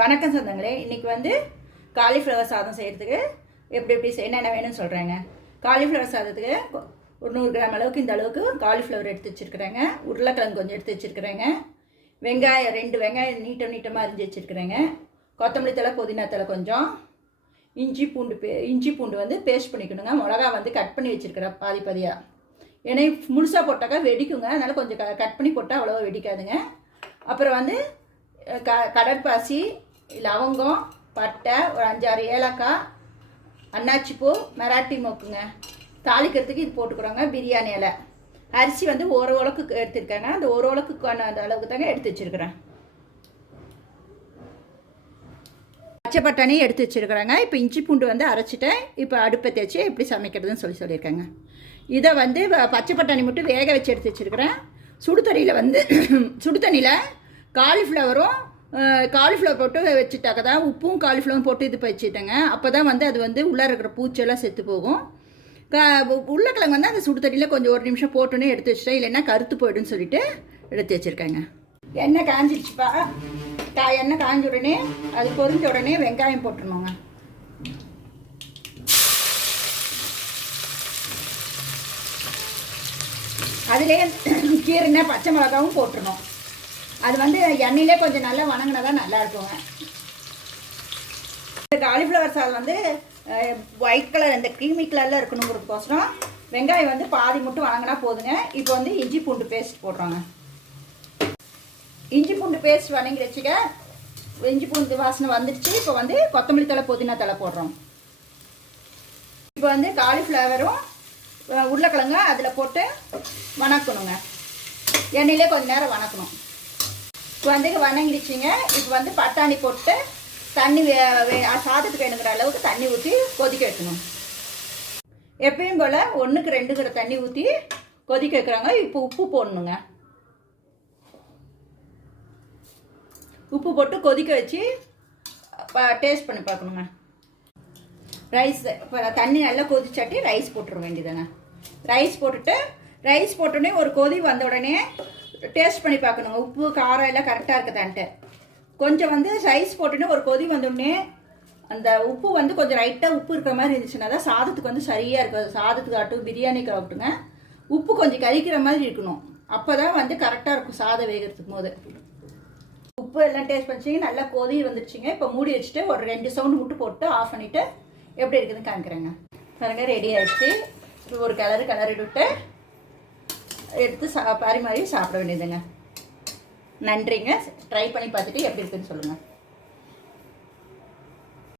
வணக்கம் சொந்தங்களே. இன்றைக்கி வந்து காலிஃப்ளவர் சாதம் செய்கிறதுக்கு எப்படி என்னென்ன வேணும்னு சொல்கிறேங்க. காலிஃப்ளவர் சாதத்துக்கு ஒரு 100 கிராம் அளவுக்கு இந்த அளவுக்கு காலிஃப்ளவர் எடுத்து வச்சுருக்குறேங்க. உருளைக்கிழங்கு கொஞ்சம் எடுத்து வச்சுருக்குறேங்க. வெங்காயம் 2 வெங்காயம் நீட்டமாக அரிஞ்சு வச்சுருக்குறேங்க. கொத்தமல்லி தழை, புதினா தழை கொஞ்சம், இஞ்சி பூண்டு வந்து பேஸ்ட் பண்ணிக்கணுங்க. மிளகா வந்து கட் பண்ணி வச்சுருக்கிறேன் பாதியாக. ஏன்னா முழுசாக போட்டாக்கா வெடிக்குங்க, அதனால் கொஞ்சம் கட் பண்ணி போட்டால் அவ்வளோவா வெடிக்காதுங்க. அப்புறம் வந்து கடற்பாசி, லவங்கம், பட்டை, ஒரு 5-6 ஏலக்காய், அன்னாச்சிப்பூ, மராட்டி மொக்குங்க. தாளிக்கிறதுக்கு இது போட்டுக்கிறோங்க. பிரியாணி இலை, அரிசி வந்து ஒரு உலக்கு எடுத்துருக்கேங்க. அந்த ஒரு உலக்குக்கான அந்த அளவுக்கு தாங்க எடுத்து வச்சுருக்கிறேன். பச்சை பட்டாணி எடுத்து வச்சுருக்குறேங்க. இப்போ இஞ்சி பூண்டு வந்து அரைச்சிட்டேன். இப்போ அடுப்பை தேய்ச்சி எப்படி சமைக்கிறதுன்னு சொல்லியிருக்கேங்க. இதை வந்து பச்சை பட்டாணி மட்டும் வேக வச்சு எடுத்து வச்சுருக்கிறேன். சுடு தண்ணியில் காலிஃப்ளவர் போட்டு வச்சுட்டாக்க தான், உப்பும் காலிஃப்ளவரும் போட்டு இது வச்சுட்டேங்க. அப்போ தான் வந்து அது வந்து உள்ளே இருக்கிற பூச்செல்லாம் செத்து போகும். உருளைக்கிழங்கு வந்து அந்த சுடு தண்ணியில் கொஞ்சம் 1 நிமிஷம் போட்டுன்னு எடுத்து வச்சுட்டேன், இல்லைன்னா கருத்து போய்டுன்னு சொல்லிட்டு எடுத்து வச்சுருக்கேங்க. எண்ணெய் காஞ்சிடுச்சுப்பா. எண்ணெய் காஞ்ச உடனே அது பொரிஞ்ச உடனே வெங்காயம் போட்டுருணுங்க. அதிலே கீரைனா பச்சை மிளகாவும் போட்டுருணும். அது வந்து எண்ணெயிலே கொஞ்சம் நல்லா வணங்கினா தான் நல்லா இருக்குங்க. இந்த காலிஃப்ளவர் சாதம் வந்து ஒயிட் கலர், இந்த க்ரீமி கலரில் இருக்கணுங்கிறதுக்கோசரம் வெங்காயம் வந்து பாதி மட்டும் வணங்கினா போதுங்க. இப்போ வந்து இஞ்சி பூண்டு பேஸ்ட் போடுறோங்க. இஞ்சி பூண்டு பேஸ்ட் வணங்கி வச்சுக்க. இஞ்சி பூண்டு வாசனை வந்துடுச்சு. இப்போ வந்து கொத்தமல்லி தழை, புதினா தழை போடுறோம். இப்போ வந்து காலிஃப்ளவரும் உருளைக்கிழங்கு அதில் போட்டு வணக்கணுங்க. எண்ணெயிலே கொஞ்சம் நேரம் வணக்கணும். இப்போ வந்து வணங்கிடுச்சிங்க. இப்போ வந்து பட்டாணி போட்டு தண்ணி சாதத்துக்கு வேணுங்கிற அளவுக்கு தண்ணி ஊற்றி கொதிக்க வைக்கணும். எப்பயும் போல் 1க்கு 2 தண்ணி ஊற்றி கொதிக்க வைக்கிறாங்க. இப்போ உப்பு போடணுங்க. உப்பு போட்டு கொதிக்க வச்சு டேஸ்ட் பண்ணி பார்க்கணுங்க. ரைஸ் இப்போ தண்ணி நல்லா கொதிச்சாட்டி ரைஸ் போட்டுற வேண்டியதாங்க. ரைஸ் போட்டோடனே ஒரு கொதி வந்த உடனே டேஸ்ட் பண்ணி பார்க்கணுங்க. உப்பு காரம் எல்லாம் கரெக்டாக இருக்குதான்ட்டு. கொஞ்சம் வந்து ரைஸ் போட்டோன்னே ஒரு கொதி வந்தோடனே அந்த உப்பு வந்து கொஞ்சம் ரைட்டாக உப்பு இருக்கிற மாதிரி இருந்துச்சுன்னா தான் சாதத்துக்கு வந்து சரியாக இருக்கும். சாதத்துக்கு ஆகட்டும், பிரியாணிக்கு ஆகட்டுங்க, உப்பு கொஞ்சம் கரிக்கிற மாதிரி இருக்கணும். அப்போ தான் வந்து கரெக்டாக இருக்கும் சாதம் வேகிறதுக்கு போது. உப்பு எல்லாம் டேஸ்ட் பண்ணிச்சிங்க. நல்லா கொதி வந்துடுச்சிங்க. இப்போ மூடி வச்சுட்டு ஒரு 2 சவுண்டு மட்டும் போட்டு ஆஃப் பண்ணிவிட்டு எப்படி இருக்குதுன்னு காமிக்கிறேங்க. பாருங்க, ரெடி ஆகிடுச்சு. இப்போ ஒரு கிளறி விட்டு எடுத்து பரிமாறி சாப்பிட வேண்டியதுங்க. நன்றிங்க. ட்ரை பண்ணி பார்த்துட்டு எப்படி இருக்குன்னு சொல்லுங்கள்.